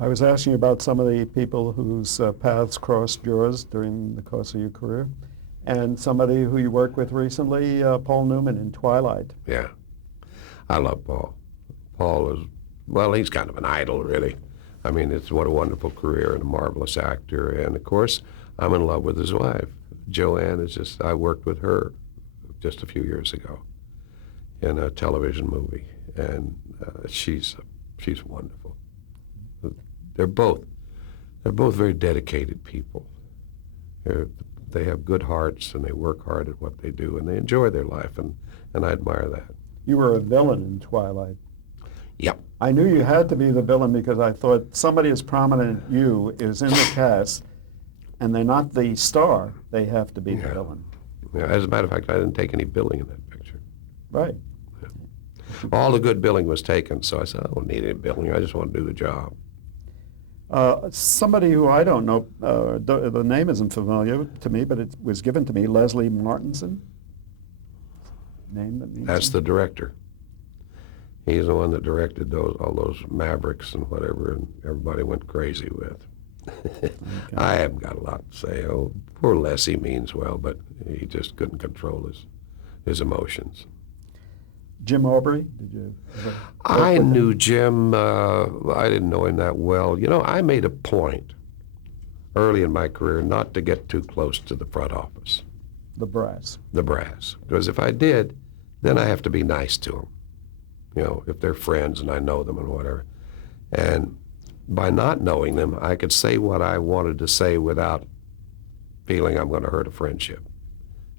I was asking you about some of the people whose paths crossed yours during the course of your career, and somebody who you worked with recently, Paul Newman in Twilight. Yeah, I love Paul. Paul is, well, he's kind of an idol, really. I mean, it's what a wonderful career and a marvelous actor. And, of course, I'm in love with his wife. Joanne is just, I worked with her just a few years ago in a television movie, and she's wonderful. They're both very dedicated people. They have good hearts, and they work hard at what they do, and they enjoy their life, and I admire that. You were a villain in Twilight. Yep. I knew you had to be the villain because I thought somebody as prominent as you is in the cast, and they're not the star. They have to be the villain. Yeah, as a matter of fact, I didn't take any billing in that picture. Right. Yeah. All the good billing was taken, so I said, I don't need any billing. I just want to do the job. Somebody who I don't know, the name isn't familiar to me, but it was given to me, Leslie Martinson. Name that means That's something? the director. He's the one that directed all those Mavericks and whatever, and everybody went crazy with. Okay. I haven't got a lot to say. Oh, poor Leslie means well, but he just couldn't control his emotions. Jim Aubrey, did you? I knew Jim. I didn't know him that well. You know, I made a point early in my career not to get too close to the front office. The brass. The brass. Because if I did, then I have to be nice to them. You know, if they're friends and I know them and whatever. And by not knowing them, I could say what I wanted to say without feeling I'm going to hurt a friendship.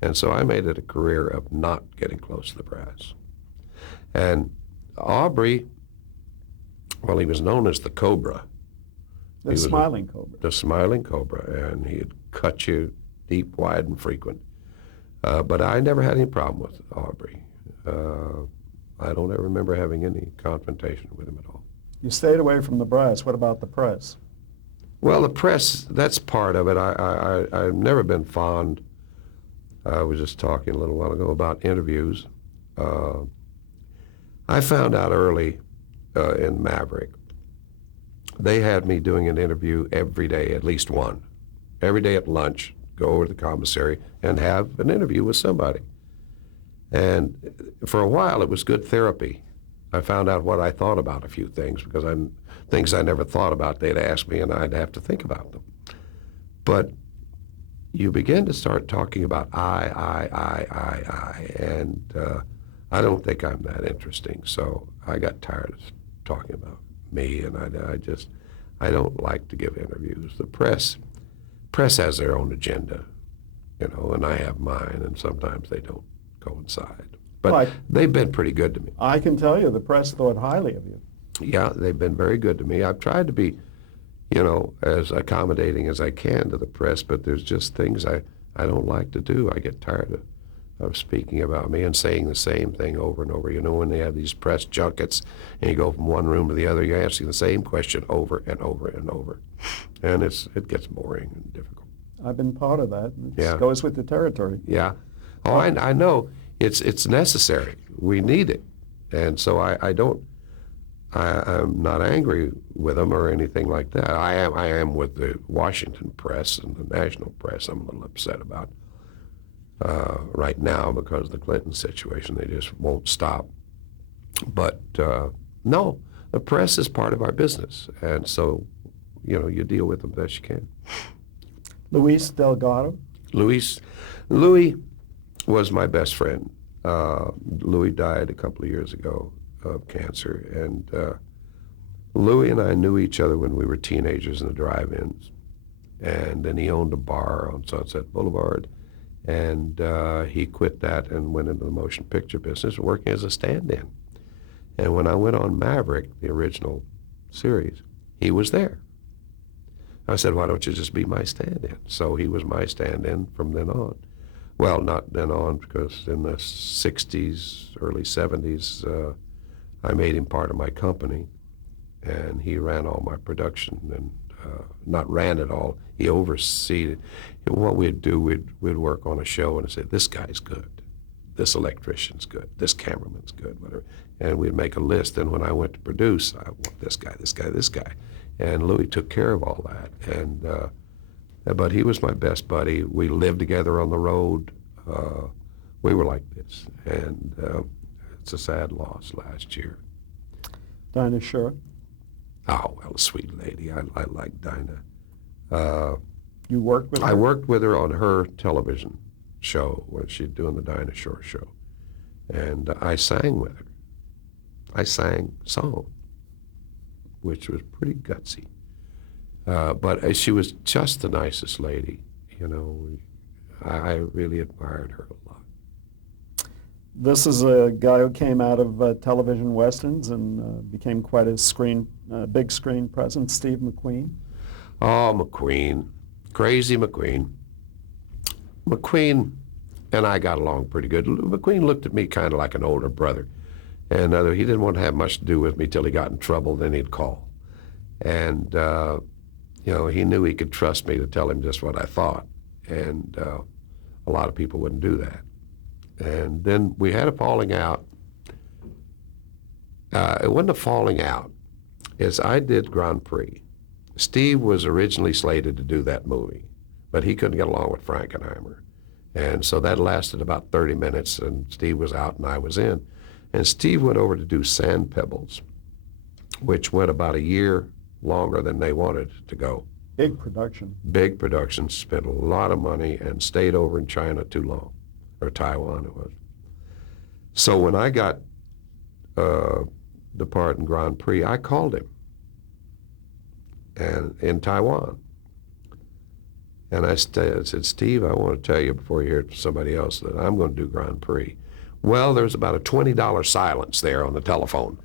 And so I made it a career of not getting close to the brass. And Aubrey, well, he was known as the Cobra. The Smiling Cobra. The Smiling Cobra, and he'd cut you deep, wide, and frequent. But I never had any problem with Aubrey. I don't ever remember having any confrontation with him at all. You stayed away from the brass. What about the press? Well, the press, that's part of it. I've never been fond. I was just talking a little while ago about interviews. I found out early in Maverick, they had me doing an interview every day, at least one. Every day at lunch, go over to the commissary and have an interview with somebody. And for a while, it was good therapy. I found out what I thought about a few things because things I never thought about, they'd ask me and I'd have to think about them. But you begin to start talking about I, and I don't think I'm that interesting. So I got tired of talking about me, and I don't like to give interviews. The press has their own agenda, you know, and I have mine, and sometimes they don't coincide. But they've been pretty good to me. I can tell you the press thought highly of you. Yeah, they've been very good to me. I've tried to be, you know, as accommodating as I can to the press, but there's just things I don't like to do. I get tired of speaking about me and saying the same thing over and over. You know, when they have these press junkets and you go from one room to the other, you're asking the same question over and over and over. And it gets boring and difficult. I've been part of that. It goes with the territory. Yeah. Oh, I know. It's necessary. We need it. And so I'm not angry with them or anything like that. I am with the Washington press and the national press. I'm a little upset about right now because of the Clinton situation. They just won't stop. But no, the press is part of our business. And so, you know, you deal with them best you can. Luis Delgado? Louis was my best friend. Louis died a couple of years ago of cancer, and Louis and I knew each other when we were teenagers in the drive-ins, and then he owned a bar on Sunset Boulevard, and he quit that and went into the motion picture business, working as a stand-in. And when I went on Maverick, the original series, he was there. I said, why don't you just be my stand-in? So he was my stand-in from then on. Well, not then on, because in the 60s, early 70s, I made him part of my company, and he ran all my production, and not ran it all, he oversaw it. And what we'd do, we'd work on a show and say, this guy's good. this electrician's good, this cameraman's good, whatever. And we'd make a list, and when I went to produce, I want this guy, this guy, this guy. And Louis took care of all that. And but he was my best buddy. We lived together on the road. We were like this. And it's a sad loss last year. Dinah Shore. Oh, well, a sweet lady. I like Dinah. You worked with her? I worked with her on her television show when she's doing the Dinah Shore show. And I sang with her. I sang song, which was pretty gutsy. But she was just the nicest lady, you know. I really admired her a lot. This is a guy who came out of television westerns and became quite a big screen presence, Steve McQueen. Oh, McQueen, crazy McQueen. McQueen and I got along pretty good. McQueen looked at me kind of like an older brother. And he didn't want to have much to do with me till he got in trouble, then he'd call. And, you know, he knew he could trust me to tell him just what I thought. And a lot of people wouldn't do that. And then we had a falling out. It wasn't a falling out. It's I did Grand Prix. Steve was originally slated to do that movie, but he couldn't get along with Frankenheimer. And so that lasted about 30 minutes, and Steve was out and I was in. And Steve went over to do Sand Pebbles, which went about a year longer than they wanted it to go. Big production. Big production, spent a lot of money, and stayed over in China too long, or Taiwan it was. So when I got the part in Grand Prix, I called him and in Taiwan. And I said, Steve, I want to tell you before you hear it from somebody else that I'm going to do Grand Prix. Well, there was about a $20 silence there on the telephone.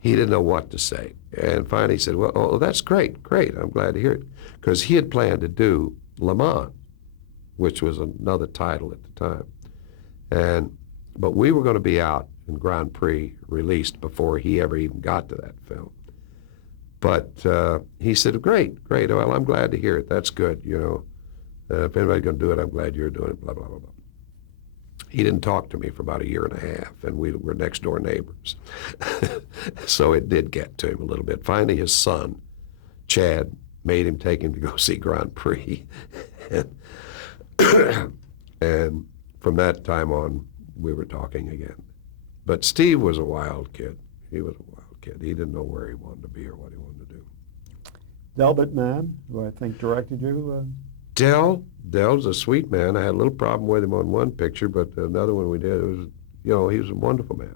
He didn't know what to say. And finally he said, well, oh, that's great, I'm glad to hear it. Because he had planned to do Le Mans, which was another title at the time. But we were going to be out in Grand Prix released before he ever even got to that film. But he said, great, well, I'm glad to hear it. That's good, you know. If anybody's going to do it, I'm glad you're doing it, blah, blah, blah, blah. He didn't talk to me for about a year and a half, and we were next door neighbors. So it did get to him a little bit. Finally, his son, Chad, made him take him to go see Grand Prix. And from that time on, we were talking again. But Steve was a wild kid. He was a wild kid. He didn't know where he wanted to be or what he wanted to do. Delbert Mann, who I think directed you. Del's a sweet man. I had a little problem with him on one picture, but another one we did, it was, you know, he was a wonderful man.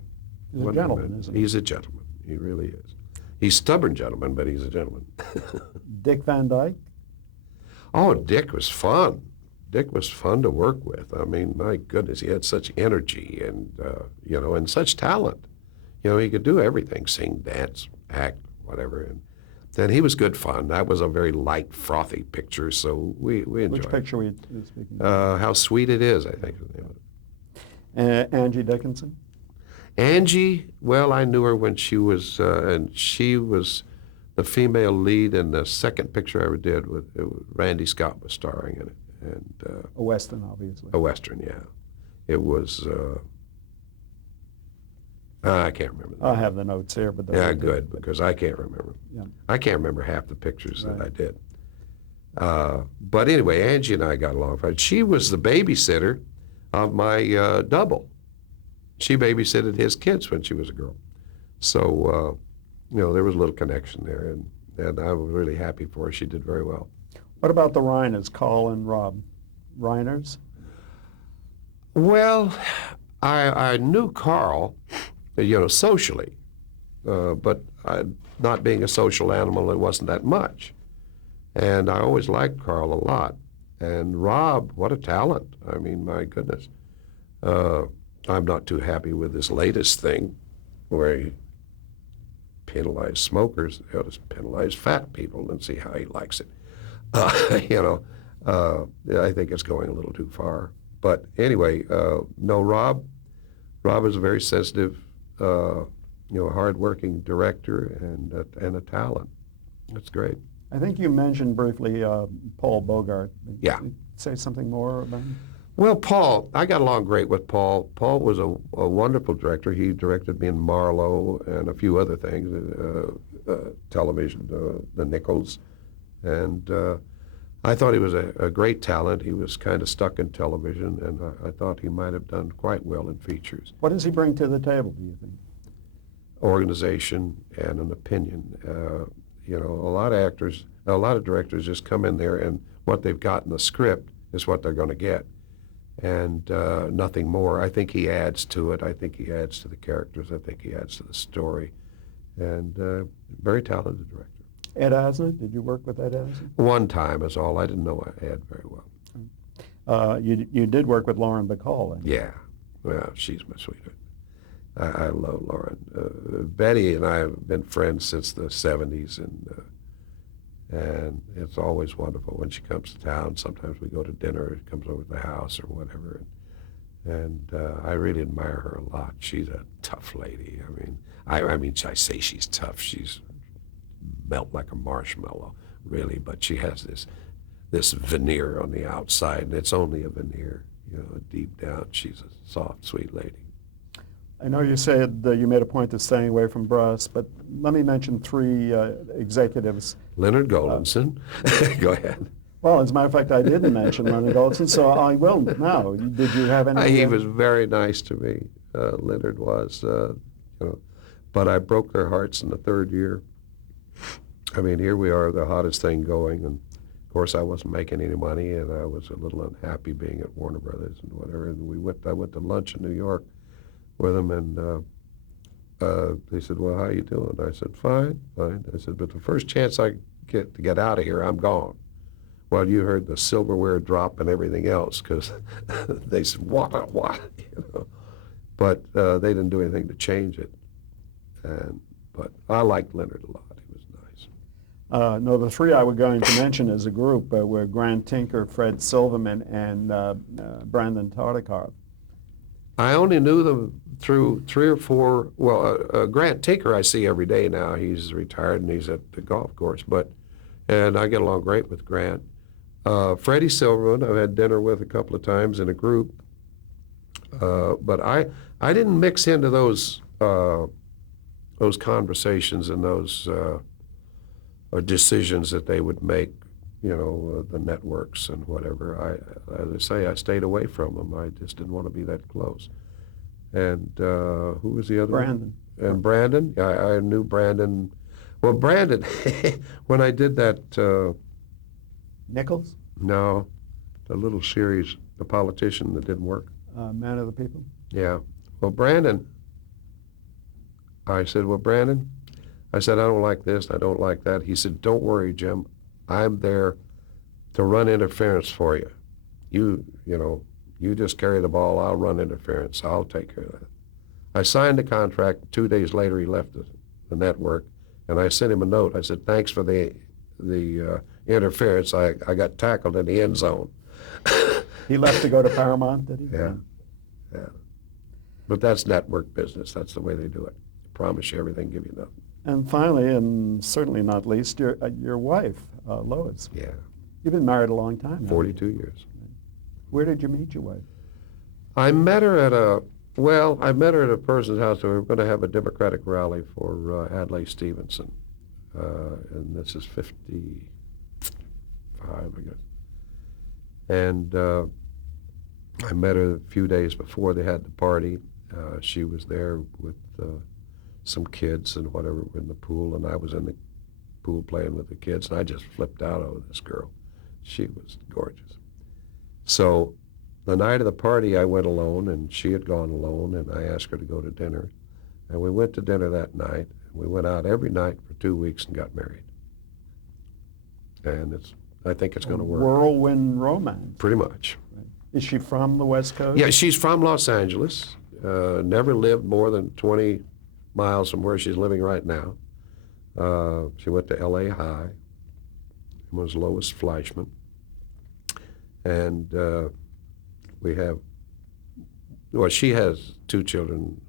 He's a gentleman, isn't he? He's a gentleman. He really is. He's a stubborn gentleman, but he's a gentleman. Dick Van Dyke? Oh, Dick was fun. Dick was fun to work with. I mean, my goodness, he had such energy and, you know, and such talent. You know, he could do everything, sing, dance, act, whatever. And then he was good fun. That was a very light, frothy picture, so we enjoyed Which it. picture were you speaking of? How Sweet It Is, I think is the name of it. Angie Dickinson? Angie, well, I knew her when she was, and she was the female lead in the second picture I ever did with Randy Scott was starring in it. And A Western, obviously. a Western, yeah. It was, I can't remember. I have the notes here, but Yeah, good, because I can't remember. Yeah. I can't remember half the pictures that Right. I did. But anyway, Angie and I got along fine. She was the babysitter of my double. She babysitted his kids when she was a girl. So, you know, there was a little connection there, and I was really happy for her. She did very well. What about the Reiners, Carl and Rob? Reiners? Well, I knew Carl, you know, socially, but not being a social animal, it wasn't that much. And I always liked Carl a lot. And Rob, what a talent. I mean, my goodness. I'm not too happy with this latest thing where he penalized smokers. He ought to penalize fat people and see how he likes it. You know, I think it's going a little too far. But anyway, no, Rob is a very sensitive, you know, hard-working director and a talent. That's great. I think you mentioned briefly Paul Bogart. Yeah. Say something more about him? Well, Paul, I got along great with Paul. Paul was a wonderful director. He directed me in Marlowe and a few other things, television, the Nichols. And I thought he was a great talent. He was kind of stuck in television, and I thought he might have done quite well in features. What does he bring to the table, do you think? Organization and an opinion. You know, a lot of actors, a lot of directors just come in there, and what they've got in the script is what they're going to get, and nothing more. I think he adds to it. I think he adds to the characters. I think he adds to the story, and very talented director. Ed Asner, did you work with Ed Asner? One time is all. I didn't know Ed very well. You did work with Lauren Bacall. Yeah, well, she's my sweetheart. I love Lauren. Betty and I have been friends since the 70s, and it's always wonderful when she comes to town. Sometimes we go to dinner, comes over to the house or whatever, and I really admire her a lot. She's a tough lady. I mean, I say she's tough. She's melt like a marshmallow, really, but she has this veneer on the outside, and it's only a veneer. You know, deep down, she's a soft, sweet lady. I know you said you made a point of staying away from brass, but let me mention three executives. Leonard Goldinson. Go ahead. Well, as a matter of fact, I didn't mention Leonard Goldinson, so I will now. Did you have any? He was very nice to me. Leonard was, you know, but I broke their hearts in the third year. I mean, here we are, the hottest thing going, and of course I wasn't making any money, and I was a little unhappy being at Warner Brothers and whatever. And I went to lunch in New York with them, and they said, "Well, how you doing?" I said, "Fine, fine." I said, "But the first chance I get to get out of here, I'm gone." Well, you heard the silverware drop and everything else, because they said, "What? You know, but they didn't do anything to change it. But I liked Leonard a lot. He was nice. No, the three I was going to mention as a group were Grant Tinker, Fred Silverman, and Brandon Tartikoff. I only knew them through 3 or 4. Well, Grant Tinker I see every day now. He's retired and he's at the golf course. And I get along great with Grant. Freddie Silverman I've had dinner with a couple of times in a group. But I didn't mix into those conversations and those decisions that they would make. You know, the networks and whatever. As I say, I stayed away from them. I just didn't want to be that close. And who was the other Brandon. one? And Brandon? I knew Brandon. Well, Brandon, when I did that... Nichols? No, the little series, The Politician, that didn't work. Man of the People? Yeah. Well, Brandon, I said, I don't like this, I don't like that. He said, "Don't worry, Jim. I'm there to run interference for you. You know, you just carry the ball. I'll run interference. I'll take care of that." I signed the contract. 2 days later, he left the network, and I sent him a note. I said, "Thanks for the interference. I got tackled in the end zone." He left to go to Paramount, did he? Yeah. But that's network business. That's the way they do it. Promise you everything, give you nothing. And finally, and certainly not least, your wife, Lois. Yeah. You've been married a long time now. 42 years. Where did you meet your wife? I met her at a person's house. We were going to have a Democratic rally for Adlai Stevenson. And this is 55, I guess. And I met her a few days before they had the party. She was there with some kids and whatever in the pool, and I was in the pool playing with the kids, and I just flipped out over this girl. She was gorgeous. So the night of the party, I went alone, and she had gone alone, and I asked her to go to dinner. And we went to dinner that night. We went out every night for 2 weeks and got married. And I think it's going to work. Whirlwind romance. Pretty much. Right. Is she from the West Coast? Yeah, she's from Los Angeles. Never lived more than 20 miles from where she's living right now. She went to L.A. High. Was Lois Fleischman. And she has 2 children.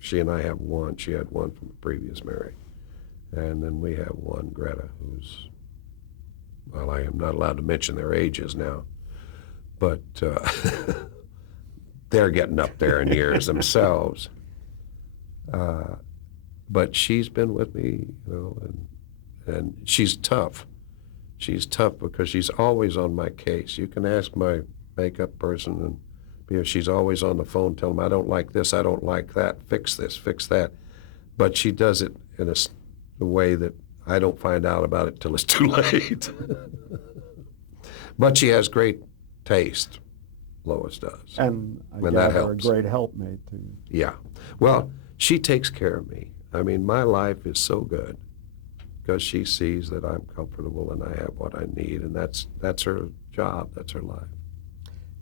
She and I have one. She had one from a previous marriage. And then we have one, Greta, who's, well, I am not allowed to mention their ages now. But they're getting up there in years themselves. But she's been with me, and she's tough. She's tough because she's always on my case. You can ask my makeup person, and she's always on the phone telling them, I don't like this, I don't like that, fix this, fix that. But she does it in a way that I don't find out about it till it's too late. But she has great taste. Lois does. And I that gather a helps. great helpmate to you. Yeah. Well, she takes care of me. I mean, my life is so good because she sees that I'm comfortable and I have what I need, and that's her job. That's her life.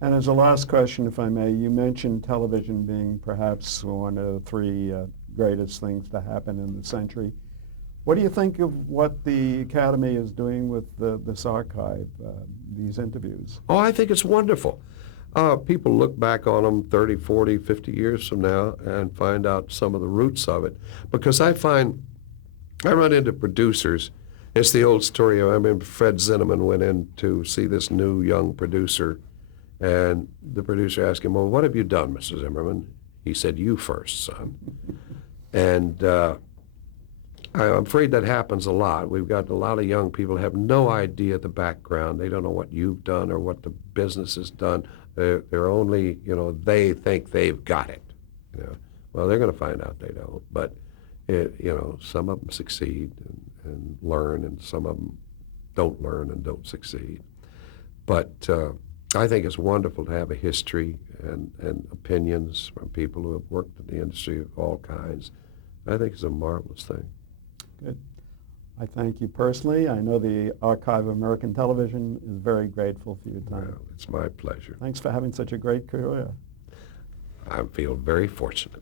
And as a last question, if I may, you mentioned television being perhaps one of the three greatest things to happen in the century. What do you think of what the Academy is doing with this archive, these interviews? Oh, I think it's wonderful. People look back on them 30, 40, 50 years from now and find out some of the roots of it. Because I run into producers. It's the old story. I remember Fred Zinnemann went in to see this new young producer, and the producer asked him, well, what have you done, Mr. Zimmerman? He said, you first, son. And I'm afraid that happens a lot. We've got a lot of young people who have no idea the background. They don't know what you've done or what the business has done. They're only, they think they've got it. Well, they're going to find out they don't. But, some of them succeed and learn, and some of them don't learn and don't succeed. But I think it's wonderful to have a history and opinions from people who have worked in the industry of all kinds. I think it's a marvelous thing. Good. I thank you personally. I know the Archive of American Television is very grateful for your time. Well, it's my pleasure. Thanks for having such a great career. I feel very fortunate.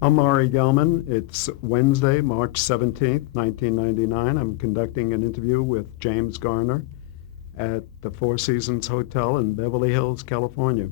I'm Maury Gelman. It's Wednesday, March 17th, 1999. I'm conducting an interview with James Garner at the Four Seasons Hotel in Beverly Hills, California.